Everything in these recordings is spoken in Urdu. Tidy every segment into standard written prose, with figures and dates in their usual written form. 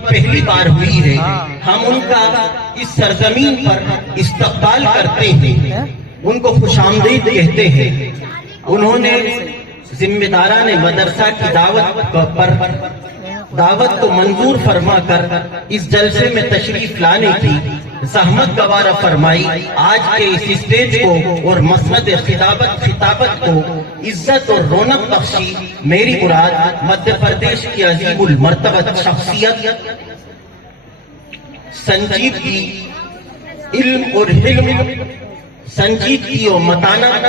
پہلی بار ہوئی ہے، ہم ان کا اس سرزمین پر استقبال کرتے ہیں، ان کو خوش آمدید کہتے ہیں۔ انہوں نے ذمہ داران مدرسہ کی دعوت کو منظور فرما کر اس جلسے میں تشریف لانے کی زحمت گوارا فرمائی۔ آج کے اس اسٹیج کو اور مسند خطابت کو عزت اور رونق بخشی۔ میری مراد مدھیہ پردیش کی عظیم المرتبہ شخصیت، سنجیدگی، علم اور حلم، سنجیدگی اور متانت،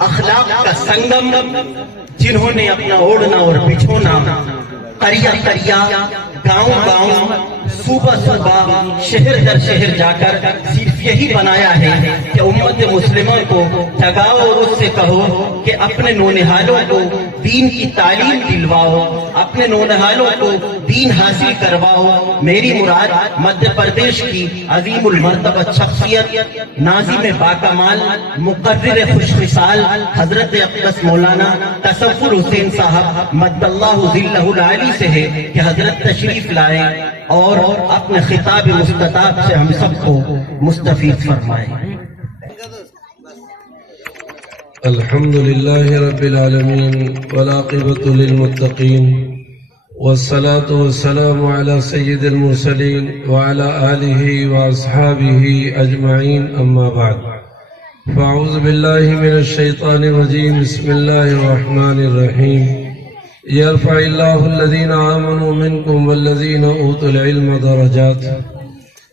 اخلاق کا سنگم، جنہوں نے اپنا اوڑھنا اور بچھونا قریہ قریہ، گاؤں گاؤں، صوبہ صوبہ، شہر در شہر جا کر صرف یہی بنایا ہے کہ امت مسلمہ کو جگاؤ اور اس سے کہو کہ اپنے نونہالوں کو دین کی تعلیم دلواؤ، اپنے نونہالوں کو دین حاصل کرواؤ۔ میری مراد مدھیہ پردیش کی عظیم المرتبہ شخصیت، ناظم باکمال، مقرر خوش مثال حضرت اقدس مولانا تصور حسین صاحب مد اللہ ظلہ العالی سے ہے کہ حضرت تشریف لائیں اور اپنے خطاب مستطاب سے ہم سب کو مستفید فرمائیں۔ الحمد لله رب العالمين والعاقبة للمتقين والصلاة والسلام على سيد المرسلين وعلى آله وأصحابه أجمعين، أما بعد، فأعوذ بالله من الشيطان الرجيم، بسم الله الرحمن الرحيم، يرفع الله الذين آمنوا منكم والذين أوتوا العلم درجات،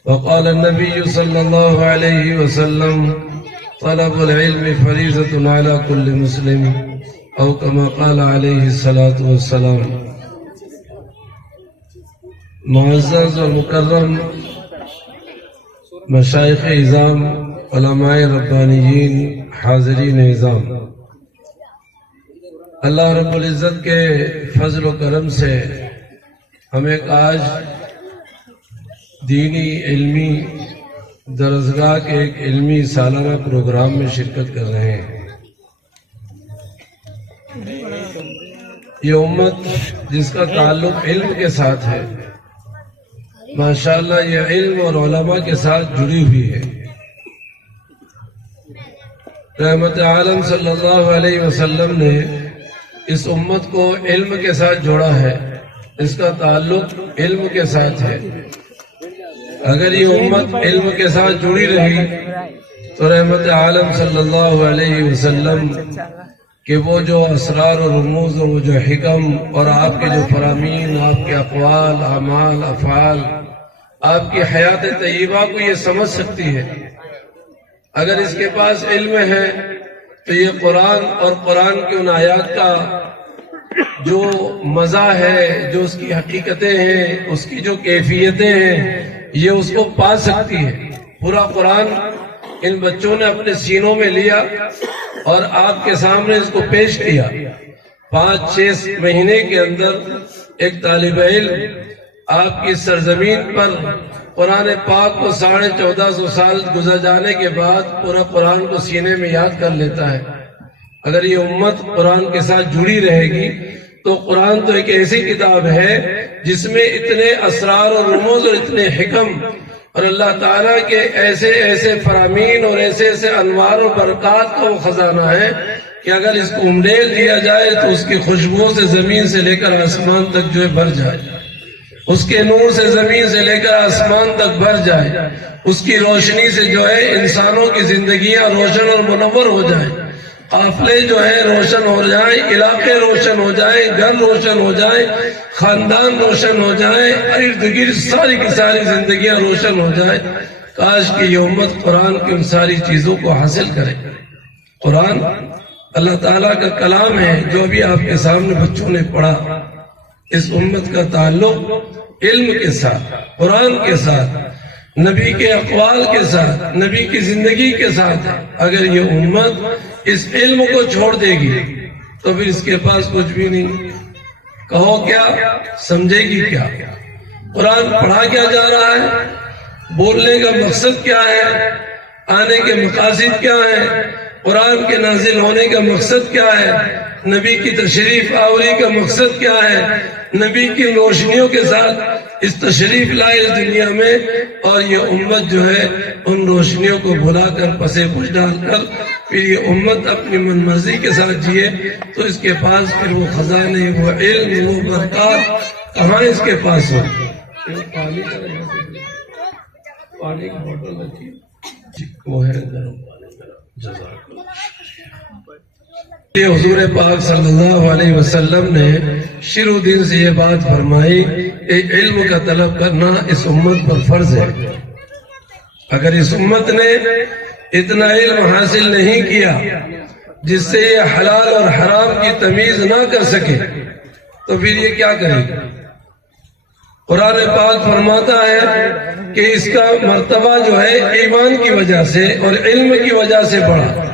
وقال النبي صلى الله عليه وسلم، طلب العلم فریضۃ علی کل مسلم، او کما قال علیہ الصلاۃ والسلام۔ معزز اور مکرم مشائخ اعظام، علماء ربانیین، حاضرین اعظام، اللہ رب العزت کے فضل و کرم سے ہم ایک آج دینی علمی درسگاہ کے ایک علمی سالانہ پروگرام میں شرکت کر رہے ہیں۔ یہ امت جس کا تعلق علم کے ساتھ ہے، ماشاءاللہ یہ علم اور علماء کے ساتھ جڑی ہوئی ہے۔ رحمت عالم صلی اللہ علیہ وسلم نے اس امت کو علم کے ساتھ جوڑا ہے، اس کا تعلق علم کے ساتھ ہے۔ اگر یہ امت علم کے ساتھ جڑی رہی تو رحمت عالم صلی اللہ علیہ وسلم کہ وہ جو اسرار و رموز اور وہ جو حکم اور آپ کے جو فرامین، آپ کے اقوال، اعمال، افعال، آپ کی حیات طیبہ کو یہ سمجھ سکتی ہے۔ اگر اس کے پاس علم ہے تو یہ قرآن اور قرآن کی ان آیات کا جو مزہ ہے، جو اس کی حقیقتیں ہیں، اس کی جو کیفیتیں ہیں، یہ اس کو پا سکتی ہے۔ پورا قرآن ان بچوں نے اپنے سینوں میں لیا اور آپ کے سامنے اس کو پیش کیا۔ 5-6 مہینے کے اندر ایک طالب علم آپ کی سرزمین پر قرآن پاک کو 1450 سال گزر جانے کے بعد پورا قرآن کو سینے میں یاد کر لیتا ہے۔ اگر یہ امت قرآن کے ساتھ جڑی رہے گی تو قرآن تو ایک ایسی کتاب ہے جس میں اتنے اسرار اور رموز اور اتنے حکم اور اللہ تعالیٰ کے ایسے ایسے فرامین اور ایسے ایسے انوار و برکات کا وہ خزانہ ہے کہ اگر اس کو امڈیل دیا جائے تو اس کی خوشبوؤں سے زمین سے لے کر آسمان تک جو ہے بھر جائے، اس کے نور سے زمین سے لے کر آسمان تک بھر جائے، اس کی روشنی سے جو ہے انسانوں کی زندگیاں روشن اور منور ہو جائیں، قافلے جو ہیں روشن ہو جائیں، علاقے روشن ہو جائیں، گھر روشن ہو جائیں، خاندان روشن ہو جائیں، ارد گرد ساری کی ساری زندگیاں روشن ہو جائیں۔ کاش کہ یہ امت قرآن کی ان ساری چیزوں کو حاصل کرے۔ قرآن اللہ تعالیٰ کا کلام ہے جو ابھی آپ کے سامنے بچوں نے پڑھا۔ اس امت کا تعلق علم کے ساتھ، قرآن کے ساتھ، نبی کے اقوال کے ساتھ، نبی کی زندگی کے ساتھ ہے۔ اگر یہ امت اس علم کو چھوڑ دے گی تو پھر اس کے پاس کچھ بھی نہیں۔ کہو کیا، سمجھے گی کیا؟ قرآن پڑھا کیا جا رہا ہے؟ بولنے کا مقصد کیا ہے؟ آنے کے مقاصد کیا ہیں؟ قرآن کے نازل ہونے کا مقصد کیا ہے؟ نبی کی تشریف آوری کا مقصد کیا ہے، نبی کی روشنیوں کے ساتھ اس تشریف لائے اس دنیا میں، اور یہ امت جو ہے ان روشنیوں کو بھلا کر پسے پش ڈال کر پھر یہ امت اپنی من مرضی کے ساتھ جیے، تو اس کے پاس پھر وہ خزانے، وہ علم، وہ برکات کہاں اس کے پاس ہو۔ پانی کی بوتل رکھی وہ ہے گرم پانی، جزاک اللہ۔ حضور پاک صلی اللہ علیہ وسلم نے شروع دن سے یہ بات فرمائی کہ علم کا طلب کرنا اس امت پر فرض ہے۔ اگر اس امت نے اتنا علم حاصل نہیں کیا جس سے یہ حلال اور حرام کی تمیز نہ کر سکے تو پھر یہ کیا کرے گا؟ قرآن پاک فرماتا ہے کہ اس کا مرتبہ جو ہے ایمان کی وجہ سے اور علم کی وجہ سے بڑھا۔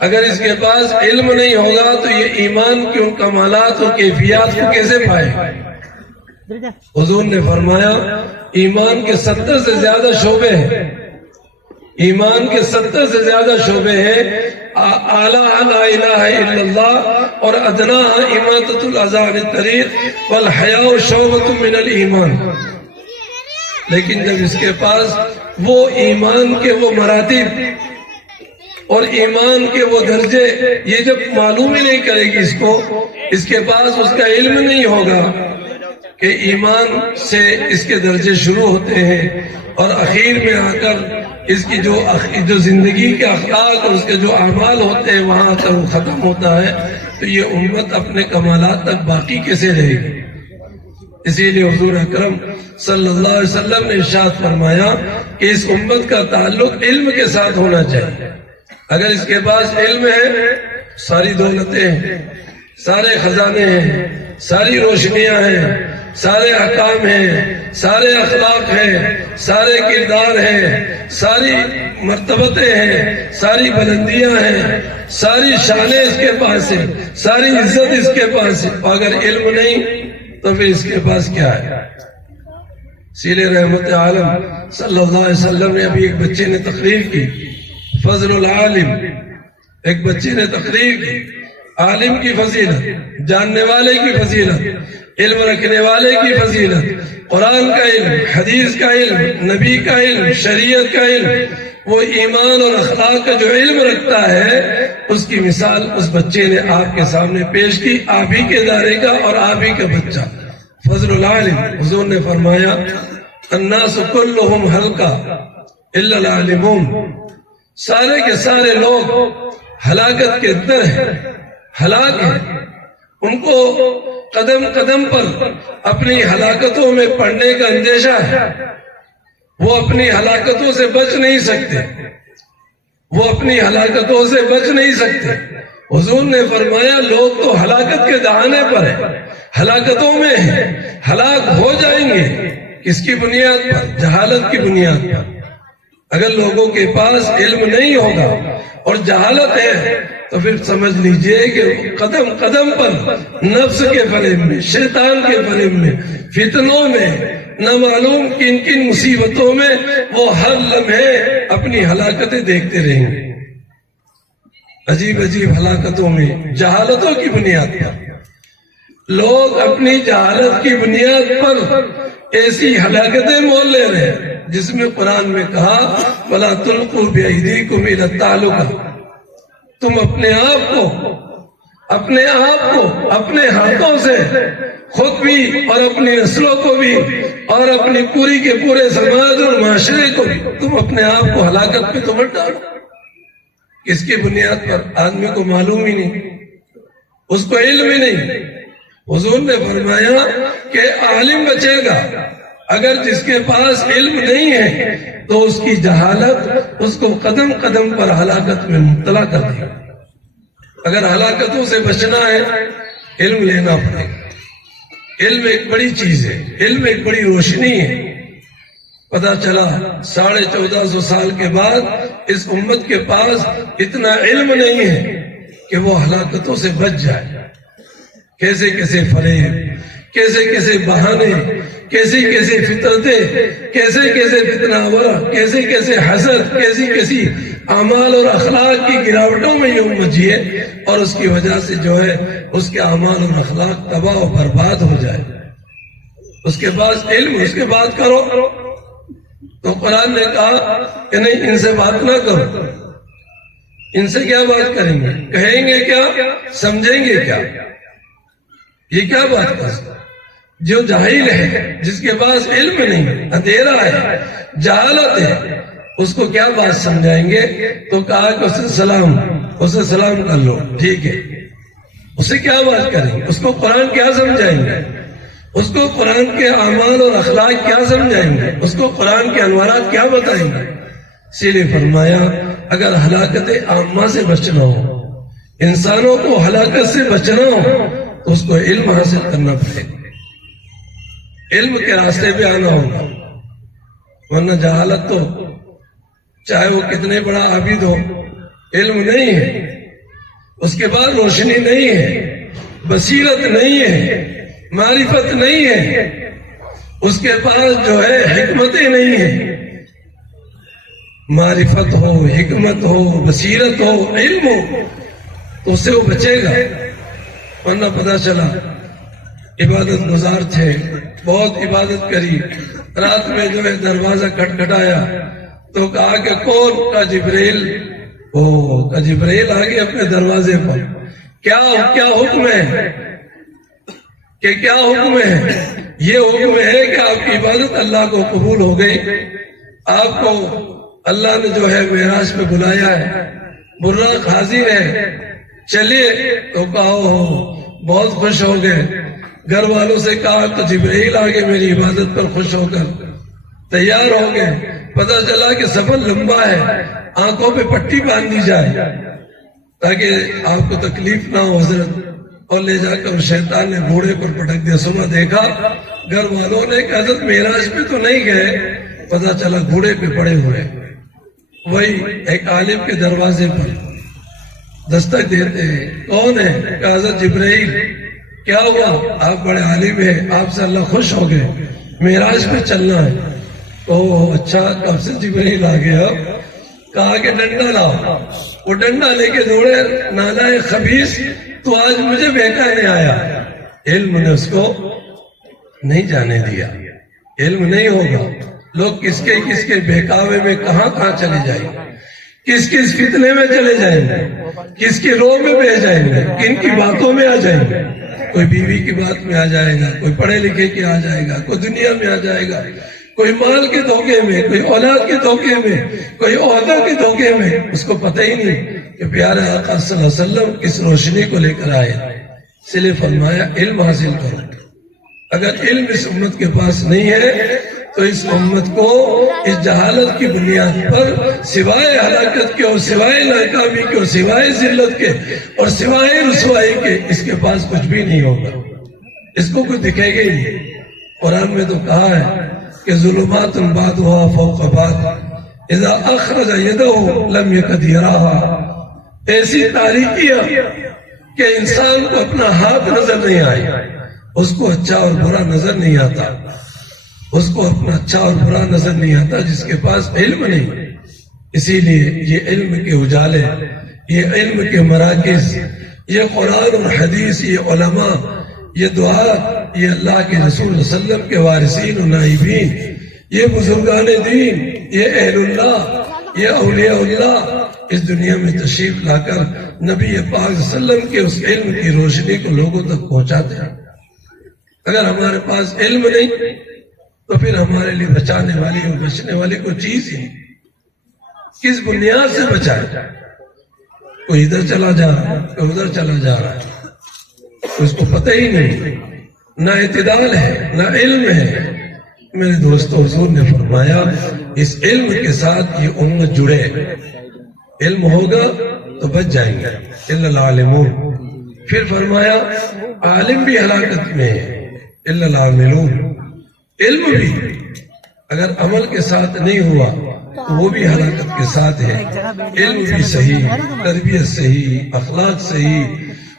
اگر اس کے پاس علم نہیں ہوگا تو یہ ایمان کی ان کمالات اور کیفیات کو کیسے پائے گا؟ حضور نے فرمایا ایمان کے 70 سے زیادہ شعبے ہیں، ایمان کے 70 سے زیادہ شعبے ہیں، اعلیٰ لا الہ الا اللہ اور ادنا اماطۃ الاذی عن الطریق والحیاء شعبۃ من الایمان۔ لیکن جب اس کے پاس وہ ایمان کے وہ مراتب اور ایمان کے وہ درجے یہ جب معلوم ہی نہیں کرے گی اس کو، اس کے پاس اس کا علم نہیں ہوگا کہ ایمان سے اس کے درجے شروع ہوتے ہیں اور اخیر میں آ کر اس کی جو زندگی کے اخلاق اور اس کے جو اعمال ہوتے ہیں وہاں آ کر وہ ختم ہوتا ہے، تو یہ امت اپنے کمالات تک باقی کیسے رہے گی؟ اسی لیے حضور اکرم صلی اللہ علیہ وسلم نے ارشاد فرمایا کہ اس امت کا تعلق علم کے ساتھ ہونا چاہیے۔ اگر اس کے پاس علم ہے، ساری دولتیں ہیں، سارے خزانے ہیں، ساری روشنیاں ہیں، سارے احکام ہیں، سارے اخلاق ہیں، سارے کردار ہیں، ساری مرتبتیں ہیں، ساری بلندیاں ہیں، ساری شانیں اس کے پاس ہیں، ساری عزت اس کے پاس ہے، اگر علم نہیں تو پھر اس کے پاس کیا ہے؟ سیرے رحمت عالم صلی اللہ علیہ وسلم نے ابھی ایک بچے نے تقریر کی، فضل العالم، ایک بچے نے تقریر کی، عالم کی فضیلت، جاننے والے کی فضیلت، علم رکھنے والے کی فضیلت، قرآن کا علم، حدیث کا علم، نبی کا علم، شریعت کا علم، وہ ایمان اور اخلاق کا جو علم رکھتا ہے اس کی مثال اس بچے نے آپ کے سامنے پیش کی، آپ ہی کے ادارے کا اور آپ ہی کا بچہ، فضل العالم۔ حضور نے فرمایا الناس کلہم حلقہ الا العالمون، سارے کے سارے لوگ ہلاکت کے اندر ہیں، ہلاک ہیں، ان کو قدم قدم پر اپنی ہلاکتوں میں پڑنے کا اندیشہ ہے، وہ اپنی ہلاکتوں سے بچ نہیں سکتے، وہ اپنی ہلاکتوں سے بچ نہیں سکتے۔ حضور نے فرمایا لوگ تو ہلاکت کے دہانے پر ہیں، ہلاکتوں میں ہیں، ہلاک ہو جائیں گے، کس کی بنیاد پر؟ جہالت کی بنیاد پر۔ اگر لوگوں کے پاس علم نہیں ہوگا اور جہالت ہے تو پھر سمجھ لیجئے کہ قدم قدم پر نفس کے فریب میں، شیطان کے فریب میں، فتنوں میں، نہ معلوم کن کن مصیبتوں میں وہ ہر لمحے اپنی ہلاکتیں دیکھتے رہیں گے، عجیب عجیب ہلاکتوں میں، جہالتوں کی بنیاد پر۔ لوگ اپنی جہالت کی بنیاد پر ایسی ہلاکتیں مول لے رہے ہیں جس میں قرآن میں کہا وَلَا تُلْقُوا بِأَيْدِيكُمْ إِلَى التَّهْلُكَةِ، تم اپنے آپ کو اپنے ہاتھوں سے خود بھی اور اپنی نسلوں کو بھی اور اپنی پوری کے پورے سماج اور معاشرے کو بھی تم اپنے آپ کو ہلاکت پہ تو مت ڈالو۔ کس کی بنیاد پر؟ آدمی کو معلوم ہی نہیں، اس کو علم ہی نہیں۔ حضور نے فرمایا کہ عالم بچے گا، اگر جس کے پاس علم نہیں ہے تو اس کی جہالت اس کو قدم قدم پر ہلاکت میں مبتلا کر دے گا۔ اگر ہلاکتوں سے بچنا ہے علم لینا پڑے گا۔ علم ایک بڑی چیز ہے، علم ایک بڑی روشنی ہے۔ پتہ چلا 1450 سال کے بعد اس امت کے پاس اتنا علم نہیں ہے کہ وہ ہلاکتوں سے بچ جائے۔ کیسے کیسے فریب، کیسے کیسے بہانے، کیسی کیسی فطرتیں، کیسے کیسے فتنہ ورا، کیسے کیسے حسد، کیسی کیسی اعمال اور اخلاق کی گراوٹوں میں یہ امت جیے اور اس کی وجہ سے جو ہے اس کے اعمال اور اخلاق تباہ و برباد ہو جائے. اس کے پاس علم اس کے بات کرو تو قرآن نے کہا کہ نہیں ان سے بات نہ کرو. ان سے کیا بات کریں گے؟ کہیں گے کیا؟ سمجھیں گے کیا؟ یہ کیا بات کر؟ جو جاہل ہے، جس کے پاس علم نہیں، اندھیرا ہے، جہالت ہے، اس کو کیا بات سمجھائیں گے؟ تو کہا کہ اسے سلام کر لو. ٹھیک ہے، اسے کیا بات کریں گے؟ اس کو قرآن کیا سمجھائیں گے؟ اس کو قرآن کے اعمال اور اخلاق کیا سمجھائیں گے؟ اس کو قرآن کے انوارات کیا بتائیں گے؟ اسی لیے فرمایا اگر ہلاکت عامہ سے بچنا ہو، انسانوں کو ہلاکت سے بچنا ہو تو اس کو علم حاصل کرنا پڑے گا، علم کے راستے پہ آنا ہوگا. ورنہ جہالت تو چاہے وہ کتنے بڑا عابد ہو، علم نہیں ہے، اس کے بعد روشنی نہیں ہے، بصیرت نہیں ہے، معرفت نہیں ہے، اس کے پاس جو ہے حکمتیں نہیں ہیں. معرفت ہو، حکمت ہو، بصیرت ہو، علم ہو تو اس سے وہ بچے گا. ورنہ پتہ چلا عبادت گزار تھے، بہت عبادت کری، رات میں جو ہے دروازہ کھٹکھٹایا تو کہا کہ کون؟ کا جبریل. کا جبریل آگے اپنے دروازے پر. کیا حکم ہے؟ کہ کیا حکم ہے؟ یہ حکم ہے کہ آپ کی عبادت اللہ کو قبول ہو گئی، آپ کو اللہ نے جو ہے معراج پہ بلایا ہے، براق حاضر ہے، چلیے. تو کہا بہت خوش ہو گئے. گھر والوں سے کہا تو جبرائیل آگے میری عبادت پر خوش ہو کر تیار ہو گئے. پتہ چلا کہ سفر لمبا ہے، آنکھوں پہ پٹی باندھ دی جائے تاکہ آپ کو تکلیف نہ ہو حضرت. اور لے جا کر شیطان نے گھوڑے پر پٹک دیا. صبح دیکھا گھر والوں نے کہ حضرت معراج پہ تو نہیں گئے، پتہ چلا گھوڑے پہ پڑے ہوئے. وہی ایک عالم کے دروازے پر دستک دیتے ہیں. کون ہے؟ کہ حضرت جبرائیل. کیا ہوا؟ آپ بڑے عالم ہیں، آپ سے اللہ خوش ہو گئے، معراج پہ چلنا ہے. اچھا، کب سے جبرائیل آ گیا؟ کہا کہ ڈنڈا لاؤ. وہ ڈنڈا لے کے دوڑے. نالا خبیث، تو آج مجھے بہکانے آیا. علم نے اس کو نہیں جانے دیا. علم نہیں ہوگا لوگ کس کے بہکاوے میں کہاں چلے جائیں گے، کس فتنے میں چلے جائیں گے، کس کے رو میں بہ جائیں گے، کن کی باتوں میں آ جائیں گے. کوئی بیوی کی بات میں آ جائے گا، کوئی پڑھے لکھے کے آ جائے گا، کوئی دنیا میں آ جائے گا، کوئی مال کے دھوکے میں، کوئی اولاد کے دھوکے میں، کوئی عہدہ کے دھوکے میں. اس کو پتہ ہی نہیں کہ پیارے آقا صلی اللہ علیہ وسلم کس روشنی کو لے کر آئے. اس لیے فرمایا علم حاصل کرو. اگر علم اس امت کے پاس نہیں ہے تو اس امت کو اس جہالت کی بنیاد پر سوائے ہلاکت کے اور سوائے ناکامی کے اور سوائے ذلت کے اور سوائے رسوائی کے اس کے پاس کچھ بھی نہیں ہوگا. اس کو کچھ دکھے گا ہی نہیں. قرآن میں تو کہا ہے کہ ظلمات بعضها فوق بعض اذا اخرج يده لم يكد يراها. ایسی تاریکیاں کہ انسان کو اپنا ہاتھ نظر نہیں آئے، اس کو اچھا اور برا نظر نہیں آتا، اس کو اپنا اچھا اور برا نظر نہیں آتا جس کے پاس علم نہیں. اسی لیے یہ علم کے اجالے، یہ علم کے مراکز، یہ قرآن اور حدیث، یہ علماء، یہ دعا، یہ اللہ کے رسول صلی اللہ علیہ وسلم کے وارثین و نائبین، یہ بزرگان دین، یہ اہل اللہ، یہ اولیاء اللہ اس دنیا میں تشریف لا کر نبی پاک صلی اللہ علیہ وسلم کے اس علم کی روشنی کو لوگوں تک پہنچاتے ہیں. اگر ہمارے پاس علم نہیں تو پھر ہمارے لیے بچانے والی اور بچنے والی کوئی چیز ہی نہیں. کس بنیاد سے بچائے؟ کوئی ادھر چلا جا رہا ہے، کوئی ادھر چلا جا رہا ہے، اس کو پتہ ہی نہیں. نہ اعتدال ہے، نہ علم ہے. میرے دوستو، حضور نے فرمایا اس علم کے ساتھ یہ امت جڑے. علم ہوگا تو بچ جائیں گے. الا العالمون. پھر فرمایا عالم بھی ہلاکت میں ہے، الا العاملون. علم بھی اگر عمل کے ساتھ نہیں ہوا تو وہ بھی ہلاکت کے ساتھ ہے. علم بھی صحیح، تربیت صحیح، اخلاق صحیح،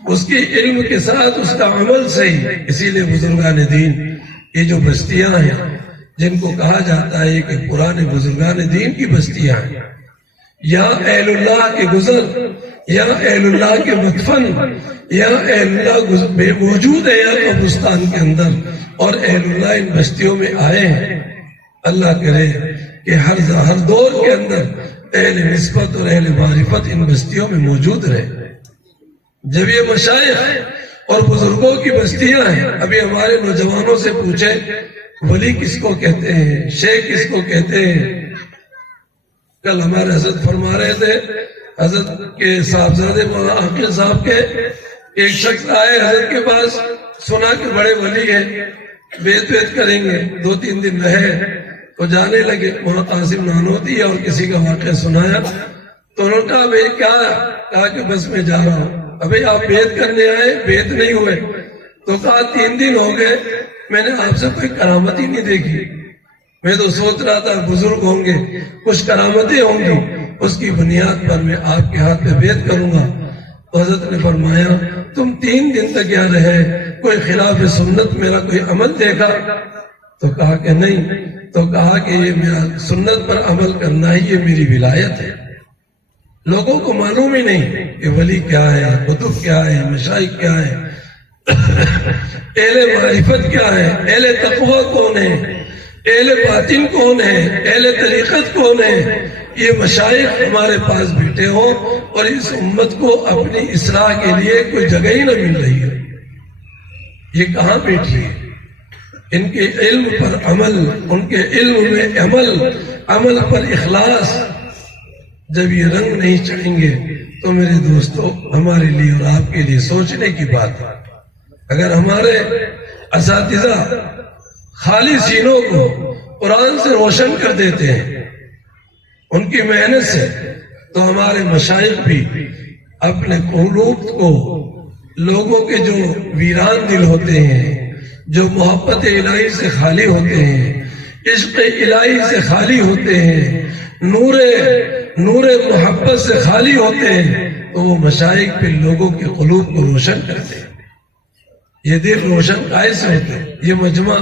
اس کے علم کے ساتھ اس کا عمل صحیح. اسی لیے بزرگان دین، یہ جو بستیاں ہیں جن کو کہا جاتا ہے کہ پرانے بزرگان دین کی بستیاں ہیں، یا اہل اللہ کے گزر، یا اہل اللہ کے مدفن، یا اہل اللہ بے موجود ہے یا قبرستان کے اندر، اور اہل اللہ ان بستیوں میں آئے ہیں۔ اللہ کرے کہ ہر دور کے اندر اہل نسبت اور اہل معرفت ان بستیوں میں موجود رہے۔ جب یہ مشائخ اور بزرگوں کی بستیاں ہیں، ابھی ہمارے نوجوانوں سے پوچھے ولی کس کو کہتے ہیں، شیخ کس کو کہتے ہیں۔ کل ہمارے حضرت فرما رہے تھے، حضرت کے صاحبزادے مولانا عاقل صاحب کے ایک شخص آئے حضرت کے پاس، سنا کہ بڑے ولی ہیں، بیت ویت کریں گے، 2-3 دن رہے تو جانے لگے۔ وہاں قاسم نانوتی اور کسی کا واقعہ سنایا تو انہوں نے کہا بھائی کیا؟ کہا کہ بس میں جا رہا ہوں۔ ابھی آپ بیت کرنے آئے، بیت نہیں ہوئے؟ تو کہا 3 دن ہو گئے، میں نے آپ سے کوئی کرامت ہی نہیں دیکھی۔ میں تو سوچ رہا تھا بزرگ ہوں گے، کچھ کرامتیں ہوں گی، اس کی بنیاد پر میں آپ کے ہاتھ پہ بیت کروں گا۔ تو حضرت نے فرمایا تم 3 دن تک یہاں رہے، کوئی خلاف سنت میرا کوئی عمل دیکھا؟ تو کہا کہ نہیں۔ تو کہا کہ یہ میرا سنت پر عمل کرنا ہی یہ میری ولایت ہے۔ لوگوں کو معلوم ہی نہیں کہ ولی کیا ہے، قطب کیا ہے، مشائخ کیا ہے، اہل معرفت کیا ہے، اہل تقوی کون ہے، اہل باطن کون ہے، اہل طریقت کون ہے۔ یہ مشائخ ہمارے پاس بیٹھے ہوں اور اس امت کو اپنی اصلاح کے لیے کوئی جگہ ہی نہ مل رہی ہے، یہ کہاں بیٹھی ہے؟ ان کے علم پر عمل، ان کے علم میں عمل پر اخلاص، جب یہ رنگ نہیں چڑھیں گے تو میرے دوستو ہمارے لیے اور آپ کے لیے سوچنے کی بات ہے۔ اگر ہمارے اساتذہ خالی سینوں کو قرآن سے روشن کر دیتے ہیں ان کی محنت سے، تو ہمارے مشائخ بھی اپنے قلوب کو، لوگوں کے جو ویران دل ہوتے ہیں، جو محبت الہی سے خالی ہوتے ہیں، عشق الہی سے خالی ہوتے ہیں، نور محبت سے خالی ہوتے ہیں، تو وہ مشائخ پہ لوگوں کے قلوب کو روشن کرتے ہیں۔ یہ دل روشن کیسے ہوتے ہیں؟ یہ مجمع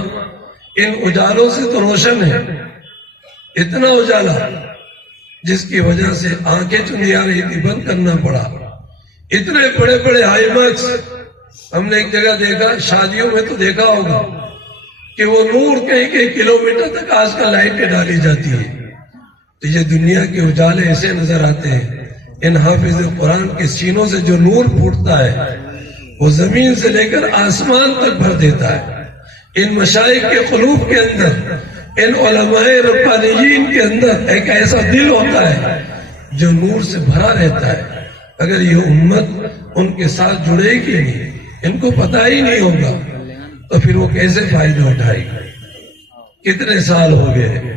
ان اجالوں سے تو روشن ہے، اتنا اجالا جس کی وجہ سے آنکھیں چلی آ رہی تھی، بند کرنا پڑا۔ اتنے بڑے بڑے ہائی مارکس ہم نے ایک جگہ دیکھا، شادیوں میں تو دیکھا ہوگا کہ وہ نور کئی کلومیٹر تک آج کل لائٹیں ڈالی جاتی ہیں۔ تو یہ دنیا کے اجالے ایسے نظر آتے ہیں، ان حافظ قرآن کے سینوں سے جو نور پھوٹتا ہے وہ زمین سے لے کر آسمان تک بھر دیتا ہے۔ ان مشائخ کے قلوب کے اندر، ان علماء ربانیین کے اندر ایک ایسا دل ہوتا ہے جو نور سے بھرا رہتا ہے۔ اگر یہ امت ان کے ساتھ جڑے گی نہیں، ان کو پتہ ہی نہیں ہوگا، تو پھر وہ کیسے فائدہ اٹھائے گی؟ کتنے سال ہو گئے،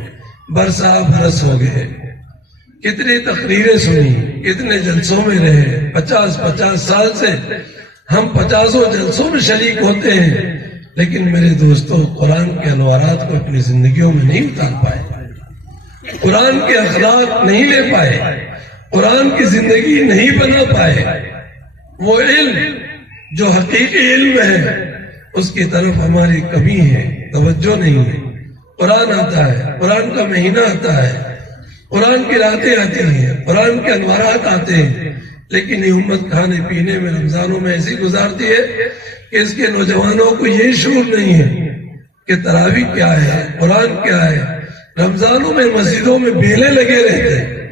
برسا برس ہو گئے، کتنی تقریریں سنی، کتنے جلسوں میں رہے، 50 سال سے ہم 50 جلسوں میں شریک ہوتے ہیں، لیکن میرے دوستو قرآن کے انوارات کو اپنی زندگیوں میں نہیں اتار پائے، قرآن کے اخلاق نہیں لے پائے، قرآن کی زندگی نہیں بنا پائے۔ وہ علم جو حقیقی علم ہے اس کی طرف ہماری کمی ہے، توجہ نہیں ہے۔ قرآن آتا ہے، قرآن کا مہینہ آتا ہے، قرآن کی راتیں آتی ہیں، قرآن کے انوارات آتے ہیں، لیکن یہ امت کھانے پینے میں رمضانوں میں ایسی گزارتی ہے کہ اس کے نوجوانوں کو یہ شعور نہیں ہے کہ تراویح کیا ہے، قرآن کیا ہے۔ رمضانوں میں مسجدوں میں بیلے لگے رہتے ہیں،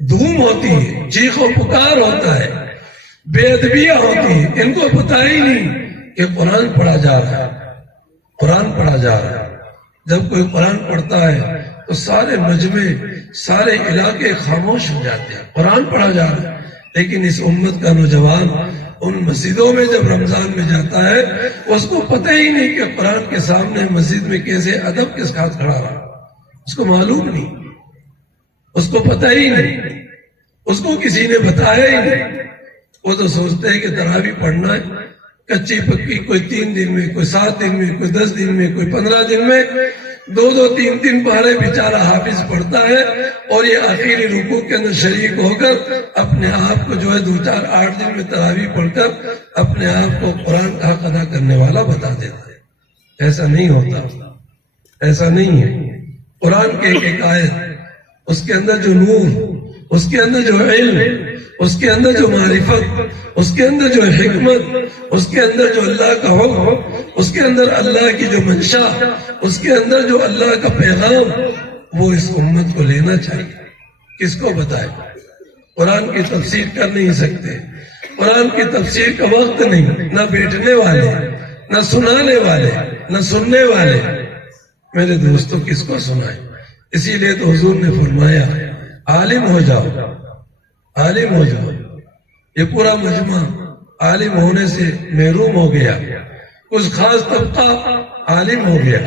دھوم ہوتی ہے، چیخ و پکار ہوتا ہے، بے ادبیاں ہوتی ہیں، ان کو پتہ ہی نہیں کہ قرآن پڑھا جا رہا ہے، قرآن پڑھا جا رہا ہے۔ جب کوئی قرآن پڑھتا ہے تو سارے مجمع، سارے علاقے خاموش ہو جاتے ہیں، قرآن پڑھا جا رہا ہے۔ لیکن اس امت کا نوجوان ان مسجدوں میں جب رمضان میں جاتا ہے اس کو پتہ ہی نہیں کہ قرآن کے سامنے مسجد میں کیسے ادب کے ساتھ کھڑا رہا، اس کو معلوم نہیں، اس کو پتہ ہی نہیں، اس کو کسی نے بتایا ہی نہیں۔ وہ تو سوچتے ہیں کہ تراویح پڑھنا ہے، کچی پکی، کوئی 3 دن میں، کوئی 7 دن میں، کوئی 10 دن میں، کوئی 15 دن میں 2 3 پارے بیچارہ حافظ پڑھتا ہے، اور یہ آخری رکوع کے اندر شریک ہو کر اپنے آپ کو جو ہے 2 4 8 دن میں تراویح پڑھ کر اپنے آپ کو قرآن کا حق ادا کرنے والا بتا دیتا ہے۔ ایسا نہیں ہوتا، ایسا نہیں ہے۔ قرآن کے ایک آیت، اس کے اندر جو نور اس کے اندر جو علم، اس کے اندر جو معرفت، اس کے اندر جو حکمت، اس کے اندر جو اللہ کا حکم، اس کے اندر اللہ کی جو منشا، اس کے اندر جو اللہ کا پیغام، وہ اس امت کو لینا چاہیے. کس کو بتائے؟ قرآن کی تفسیر کر نہیں سکتے، قرآن کی تفسیر کا وقت نہیں، نہ بیٹھنے والے، نہ سنانے والے، نہ سننے والے. میرے دوستوں کس کو سنائے؟ اسی لیے تو حضور نے فرمایا عالم ہو جاؤ، عالم ہو جاؤ. یہ پورا مجمع عالم ہونے سے محروم ہو گیا، کچھ خاص طبقہ عالم ہو گیا.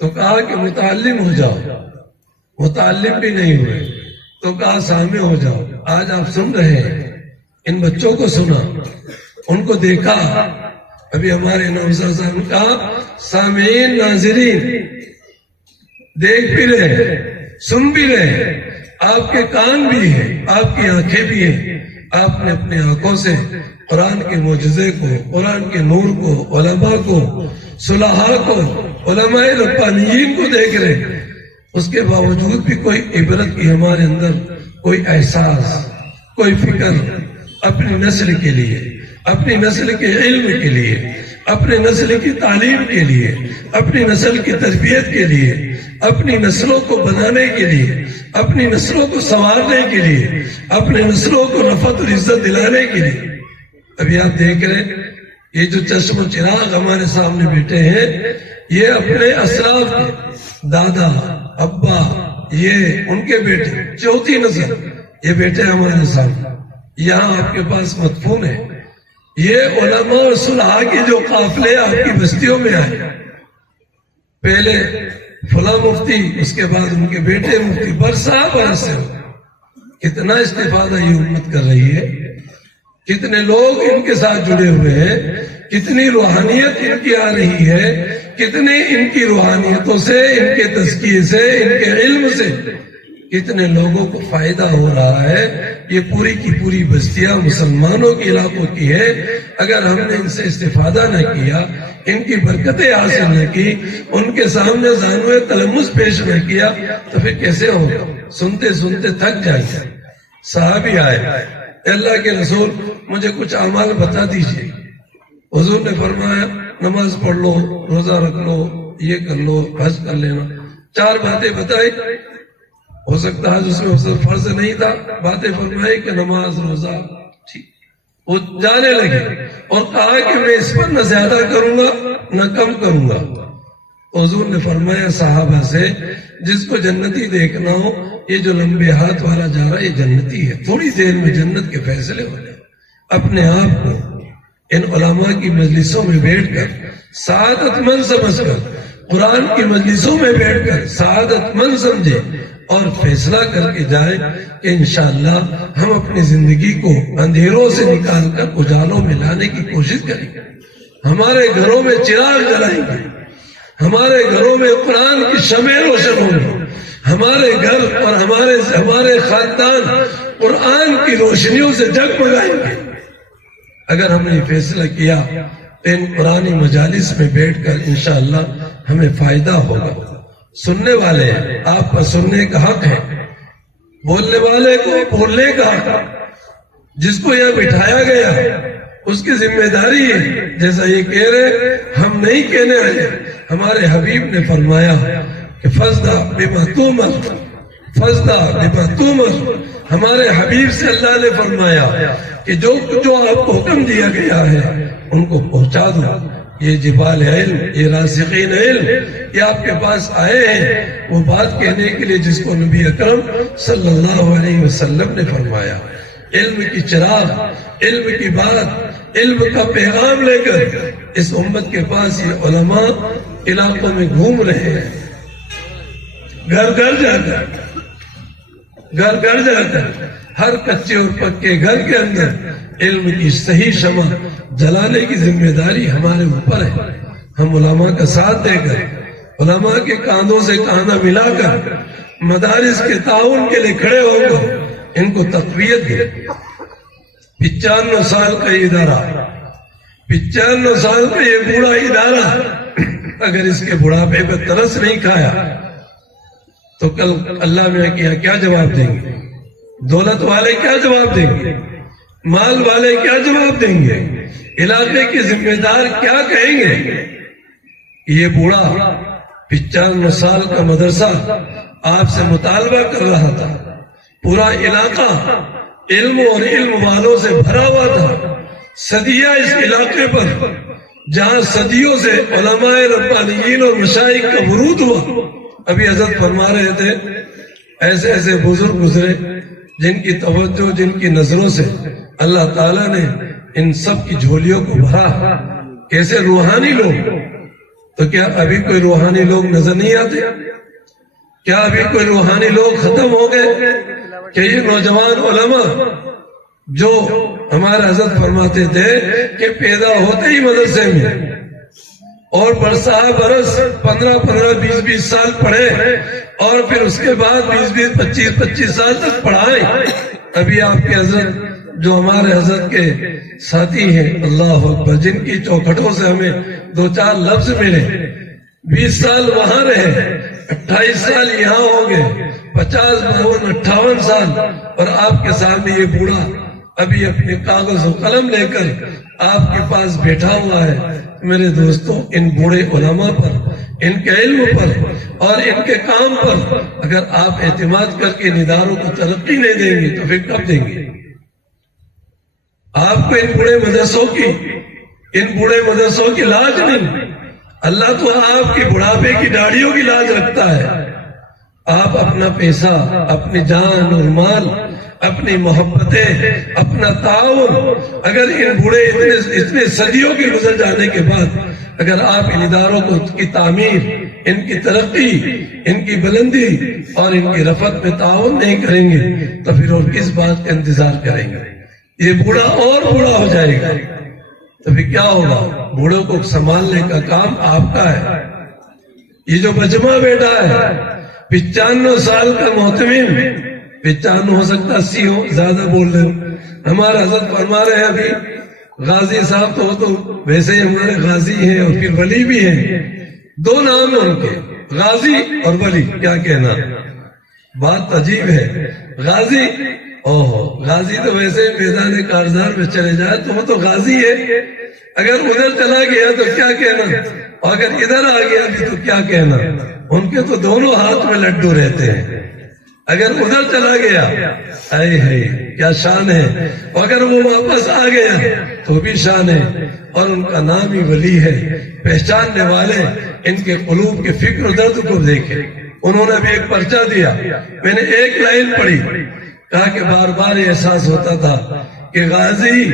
تو کہا کہ متعلم ہو جاؤ، متعلم بھی نہیں ہوئے تو کہا سامع ہو جاؤ. آج آپ سن رہے ہیں، ان بچوں کو سنا، ان کو دیکھا. ابھی ہمارے نوزر صاحب نے کہا سامعین ناظرین دیکھ بھی رہے، سن بھی رہے، آپ کے کان بھی ہیں، آپ کی آنکھیں بھی ہیں. آپ نے اپنی آنکھوں سے قرآن کے معجزے کو، قرآن کے نور کو، علماء کو، صلحاء کو، علماء ربانیین کو دیکھ رہے. اس کے باوجود بھی کوئی عبرت کی ہمارے اندر کوئی احساس، کوئی فکر اپنی نسل کے لیے، اپنی نسل کے علم کے لیے، اپنی نسل کی تعلیم کے لیے، اپنی نسل کی تربیت کے لیے، اپنی نسلوں کو بنانے کے لیے، اپنی نسلوں کو سنوارنے کے لیے، اپنی نسلوں کو نفعت اور عزت دلانے کے لیے. ابھی آپ دیکھ رہے ہیں یہ جو چشم و چراغ ہمارے سامنے بیٹھے ہیں، یہ اپنے اسلاف کے دادا، ابا، یہ ان کے بیٹے، چوتھی نسل یہ بیٹے ہمارے سامنے یہاں آپ کے پاس مدفون ہے. یہ علماء اور صلحاء کے جو قافلے آپ کی بستیوں میں آئے، پہلے فلاں مفتی، اس کے بعد ان کے بیٹے مفتی، برسا برس سے کتنا استفادہ یہ امت کر رہی ہے. کتنے لوگ ان کے ساتھ جڑے ہوئے ہیں، کتنی روحانیت ان کی آ رہی ہے، کتنے ان کی روحانیتوں سے، ان کے تزکیے سے، ان کے علم سے کتنے لوگوں کو فائدہ ہو رہا ہے. یہ پوری کی پوری بستیاں مسلمانوں کے علاقوں کی ہے. اگر ہم نے ان سے استفادہ نہ کیا، ان کی برکتیں حاصل نہ کی، ان کے سامنے زانوے تلمس پیش نہ کیا، تو پھر کیسے ہوگا؟ سنتے سنتے تھک جائیں گے. صحابی آئے، اللہ کے رسول مجھے کچھ اعمال بتا دیجیے. حضور نے فرمایا نماز پڑھ لو، روزہ رکھ لو، یہ کر لو، حج کر لینا. 4 باتیں بتائی. ہو سکتا ہے اس میں فرض نہیں تھا، باتیں فرمائی کہ نماز، روزہ، ٹھیک. وہ جانے لگے اور کہا کہ میں اس پر نہ زیادہ کروں گا نہ کم کروں گا. حضور نے فرمایا صحابہ سے جس کو جنتی دیکھنا ہو، یہ جو لمبے ہاتھ والا جا رہا ہے یہ جنتی ہے، تھوڑی دیر میں جنت کے فیصلے ہو جائیں. اپنے آپ کو ان علماء کی مجلسوں میں بیٹھ کر سعادت مند سمجھ کر، قرآن کی مجلسوں میں بیٹھ کر سعادت مند سمجھے اور فیصلہ کر کے جائیں کہ انشاءاللہ ہم اپنی زندگی کو اندھیروں سے نکال کر اجالوں میں لانے کی کوشش کریں گے. ہمارے گھروں میں چراغ جلائیں گے، ہمارے گھروں میں قرآن کی شمع روشن ہوگی، ہمارے گھر اور ہمارے خاندان قرآن کی روشنیوں سے جگمگائیں گے. اگر ہم نے فیصلہ کیا تو ان قرآنی مجالس میں بیٹھ کر انشاءاللہ ہمیں فائدہ ہوگا. سننے والے آپ کا سننے کا حق ہے، بولنے والے کو بولنے کا حق ہے. جس کو یہ بٹھایا گیا اس کی ذمہ داری ہے. جیسا یہ کہہ رہے ہم نہیں کہنے رہے. ہمارے حبیب نے فرمایا کہ فَاصْدَعْ بِمَا تُؤْمَرُ، فَاصْدَعْ بِمَا تُؤْمَرُ. ہمارے حبیب سے اللہ نے فرمایا کہ جو آپ کو حکم دیا گیا ہے ان کو پہنچا دو. یہ جبال علم، یہ راسخین علم، یہ آپ کے پاس آئے ہیں وہ بات کہنے کے لیے جس کو نبی اکرم صلی اللہ علیہ وسلم نے فرمایا. علم کی چراغ، علم کی بات، علم کا پیغام لے کر اس امت کے پاس یہ علماء علاقوں میں گھوم رہے ہیں. گھر گھر جا کر ہر کچے اور پکے گھر کے اندر علم کی صحیح شمع جلانے کی ذمہ داری ہمارے اوپر ہے. ہم علماء کا ساتھ دے کر، علماء کے کاندھوں سے کاندھا ملا کر مدارس کے تعاون کے لیے کھڑے ہو کر ان کو تقویت دیں. 95 سال کا یہ ادارہ، 95 سال کا یہ بوڑھا ادارہ اگر اس کے بڑھاپے پہ ترس نہیں کھایا تو کل اللہ میں کیا جواب دیں گے؟ دولت والے کیا جواب دیں گے؟ مال والے کیا جواب دیں گے؟ علاقے کے ذمہ دار کیا کہیں گے؟ یہ بوڑھا 95 سال کا مدرسہ آپ سے مطالبہ کر رہا تھا، پورا علاقہ علم اور علم والوں سے بھرا ہوا تھا، صدیہ اس علاقے پر جہاں صدیوں سے علماء ربانیین اور مشائخ کا ورود ہوا۔ ابھی حضرت فرما رہے تھے ایسے ایسے بزرگ گزرے جن کی توجہ، جن کی نظروں سے اللہ تعالیٰ نے ان سب کی جھولیوں کو بھرا، کیسے روحانی لوگ۔ تو کیا ابھی کوئی روحانی لوگ نظر نہیں آتے؟ کیا ابھی کوئی روحانی لوگ ختم ہو گئے؟ کہ یہ نوجوان علماء جو ہمارے حضرت فرماتے تھے کہ پیدا ہوتے ہی مدرسے میں اور برسا برس 15 20 سال پڑھے اور پھر اس کے بعد 20 25 سال تک پڑھائیں۔ ابھی آپ کے حضرت جو ہمارے حضرت کے ساتھی ہیں، اللہ اکبر، جن کی چوکھٹوں سے ہمیں 2-4 لفظ ملے، 20 سال وہاں رہے، 28 سال یہاں ہو گئے، 50 52 58 سال، اور آپ کے سامنے یہ بوڑھا ابھی اپنے کاغذ و قلم لے کر آپ کے پاس بیٹھا ہوا ہے۔ میرے دوستوں، ان بوڑھے علماء پر، ان کے علم پر اور ان کے کام پر اگر آپ اعتماد کر کے ان اداروں کو ترقی نہیں دیں گے تو پھر کب دیں گے؟ آپ کو ان بوڑھے مدرسوں کی لاج نہیں۔ اللہ تو آپ کی بڑھاپے کی داڑھیوں کی لاج رکھتا ہے۔ آپ اپنا پیسہ، اپنی جان اور مال، اپنی محبتیں، اپنا تعاون، اگر ان بوڑھے اتنے صدیوں کے گزر جانے کے بعد اگر آپ ان اداروں کی تعمیر، ان کی ترقی، ان کی بلندی اور ان کی رفعت میں تعاون نہیں کریں گے تو پھر اور کس بات کا انتظار کریں گے؟ یہ بوڑھا اور بوڑھا ہو جائے گا تو پھر کیا ہوگا؟ بوڑھوں کو سنبھالنے کا کام آپ کا ہے۔ یہ جو مجمع بیٹھا ہے 95 سال کا محتمم، 95 ہو سکتا 80 ہو، زیادہ بول رہے ہیں۔ ہمارے حضرت فرما رہے ہیں ابھی غازی صاحب تو ویسے ہی ہمارے غازی ہیں اور پھر ولی بھی ہیں، 2 نام ہیں ان کے، غازی اور ولی۔ کیا کہنا، بات عجیب ہے۔ غازی، غازی تو ویسے میدان کارزار میں چلے جائے تو وہ تو غازی ہے، اگر ادھر چلا گیا تو کیا کہنا، اور اگر ادھر آ گیا تو کیا کہنا۔ ان کے تو دونوں ہاتھ میں لڈو رہتے ہیں، اگر ادھر چلا گیا اے ہے کیا شان ہے، اور اگر وہ واپس آ گیا تو بھی شان ہے، اور ان کا نام ہی ولی ہے۔ پہچاننے والے ان کے قلوب کے فکر و درد کو دیکھیں۔ انہوں نے بھی ایک پرچہ دیا، میں نے ایک لائن پڑھی، کہا کہ بار بار یہ احساس ہوتا تھا کہ غازی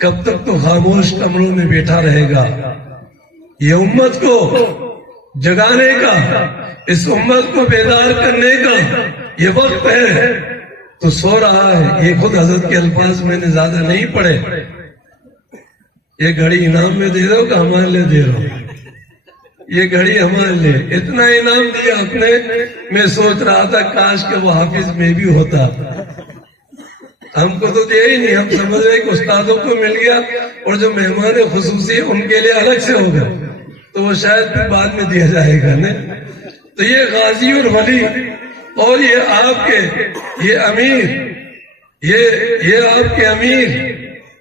کب تک تو خاموش کمروں میں بیٹھا رہے گا، یہ امت کو جگانے کا، اس امت کو بیدار کرنے کا یہ وقت ہے تو سو رہا ہے۔ یہ خود حضرت کے الفاظ میں نے زیادہ نہیں پڑھے، یہ گھڑی انعام میں دے رہا ہوں کہ ہمارے لیے دے رہا ہوں، یہ گھڑی ہمارے لیے اتنا انعام دیا آپ نے، میں سوچ رہا تھا کاش کہ وہ حافظ میں بھی ہوتا، ہم کو تو دیا ہی نہیں، ہم سمجھ رہے کہ استادوں کو مل گیا اور جو مہمان خصوصی ان کے لیے الگ سے ہوگا تو وہ شاید پھر بعد میں دیا جائے گا نہیں۔ تو یہ غازی اور ولی اور یہ آپ کے یہ امیر، یہ آپ کے امیر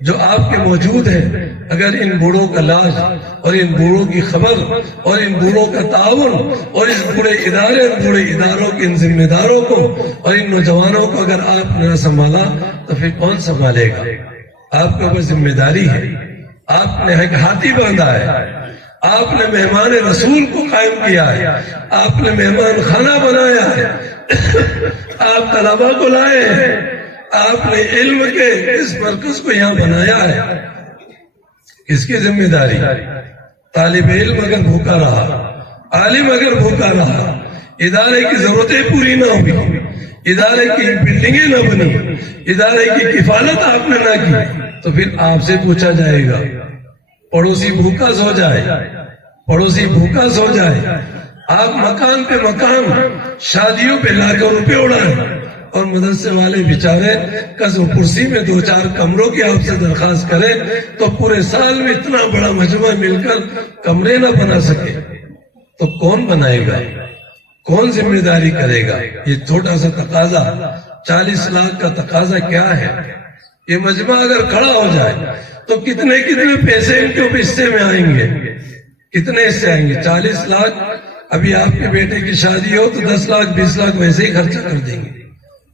جو آپ کے موجود ہیں، اگر ان بوڑھوں کا لاج اور ان بوڑھوں کی خبر اور ان بوڑھوں کا تعاون اور اس بوڑھے اداروں کے ان ذمہ داروں کو اور ان نوجوانوں کو اگر آپ نے نہ سنبھالا تو پھر کون سنبھالے گا؟ آپ کے اوپر ذمہ داری ہے، آپ نے ایک ہاتھی باندھا ہے، آپ نے مہمان رسول کو قائم کیا ہے، آپ نے مہمان خانہ بنایا ہے، آپ طلباء کو لائے ہیں، آپ نے علم کے اس مرکز کو یہاں بنایا ہے۔ کس کی ذمہ داری؟ طالب علم اگر بھوکا رہا، عالم اگر بھوکا رہا، ادارے کی ضرورتیں پوری نہ ہوئی، ادارے کی بلڈنگیں نہ بنی، ادارے کی کفالت آپ نے نہ کی تو پھر آپ سے پوچھا جائے گا۔ پڑوسی بھوکا سو جائے، پڑوسی بھوکا سو جائے، آپ مکان پہ مکان، شادیوں پہ لاکھوں روپے اڑائیں اور مدرسے والے بیچارے قصر کرسی میں 2-4 کمروں کی آپ سے درخواست کریں تو پورے سال میں اتنا بڑا مجمع مل کر کمرے نہ بنا سکے تو کون بنائے گا؟ کون ذمہ داری کرے گا؟ یہ چھوٹا سا تقاضا 40 لاکھ کا تقاضا کیا ہے؟ یہ مجمع اگر کھڑا ہو جائے تو کتنے پیسے ان کے حصے میں آئیں گے؟ کتنے حصے آئیں گے؟ 40 لاکھ. ابھی آپ کے بیٹے کی شادی ہو تو 10 لاکھ 20 لاکھ ویسے ہی خرچہ کر دیں گے.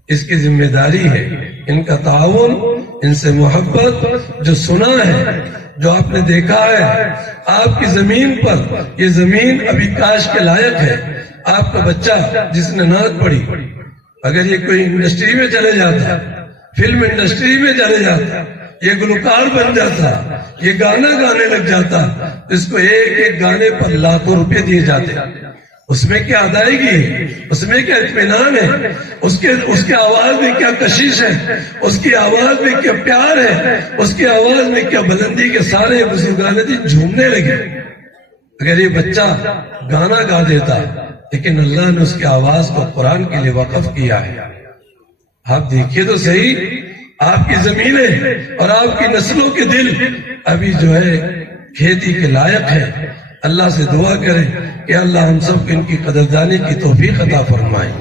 اس کی ذمہ داری ہے ان کا تعاون، ان سے محبت. جو سنا ہے، جو آپ نے دیکھا ہے، آپ کی زمین پر یہ زمین ابھی کاش کے لائق ہے. آپ کا بچہ جس نے نعت پڑھی، اگر یہ کوئی انڈسٹری میں چلے جاتا، فلم انڈسٹری میں چلے جاتا، یہ گلوکار بن جاتا، یہ گانا گانے لگ جاتا، اس کو ایک گانے پر لاکھوں روپے دیے جاتے. اس میں کیا ادائیگی ہے؟ اس میں کیا اطمینان ہے؟ اس کے آواز میں کیا کشش ہے؟ اس کی آواز میں کیا پیار ہے؟ اس کی آواز میں کیا بلندی کے سارے بزرگان دین جھومنے لگے. اگر یہ بچہ گانا گا دیتا، لیکن اللہ نے اس کی آواز کو قرآن کے لیے وقف کیا ہے. آپ دیکھیے تو صحیح، آپ کی زمینیں اور آپ کی نسلوں کے دل ابھی جو ہے کھیتی کے لائق ہے. اللہ سے دعا کریں کہ اللہ ہم سب کو ان کی قدردانی کی توفیق عطا فرمائے.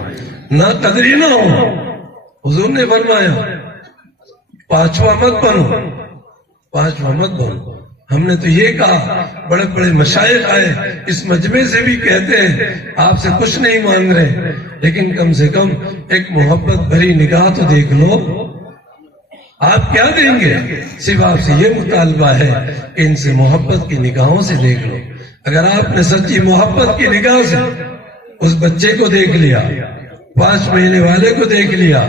نہ قدری نہ ہو. حضور نے فرمایا پانچواں مت بنو. ہم نے تو یہ کہا، بڑے بڑے مشائخ آئے اس مجمع سے بھی کہتے ہیں آپ سے کچھ نہیں مانگ رہے، لیکن کم سے کم ایک محبت بھری نگاہ تو دیکھ لو. آپ کیا دیں گے؟ صرف آپ سے یہ مطالبہ ہے کہ ان سے محبت کی نگاہوں سے دیکھ لو. اگر آپ نے سچی محبت کی نگاہ سے اس بچے کو دیکھ لیا، 5 مہینے والے کو دیکھ لیا،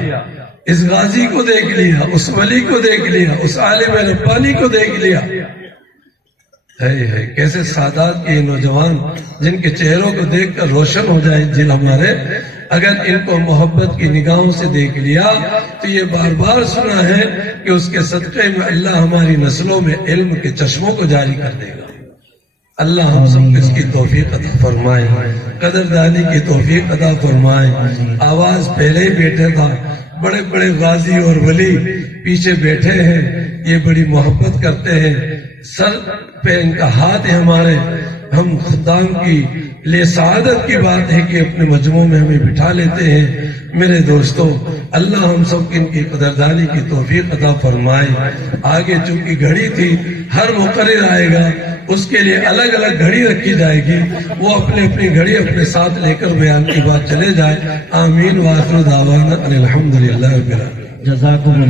اس غازی کو دیکھ لیا، اس ولی کو دیکھ لیا، اس عالم ربانی کو دیکھ لیا، ہے کیسے سادات کے نوجوان جن کے چہروں کو دیکھ کر روشن ہو جائے دل ہمارے. اگر ان کو محبت کی نگاہوں سے دیکھ لیا تو یہ بار بار سنا ہے کہ اس کے صدقے میں اللہ ہماری نسلوں میں علم کے چشموں کو جاری کر دے گا. اللہ ہم سب کو اس کی توفیق عطا فرمائے، قدردانی کی توفیق عطا فرمائے. آواز پہلے ہی بیٹھے تھا، بڑے بڑے غازی اور ولی پیچھے بیٹھے ہیں، یہ بڑی محبت کرتے ہیں. سر پہ ان کا ہاتھ ہے ہمارے. ہم خدام کی لے سعادت کی بات ہے کہ اپنے مجموعوں میں ہمیں بٹھا لیتے ہیں. میرے دوستو، اللہ ہم سب ان کی قدردانی کی توفیق عطا فرمائے. آگے چونکہ گھڑی تھی، ہر مقرر آئے گا اس کے لیے الگ الگ گھڑی رکھی جائے گی، وہ اپنی گھڑی اپنے ساتھ لے کر بیان کی بات چلے جائے. آمین. وآخر دعوانا ان الحمدللہ رب العالمین. جزاکم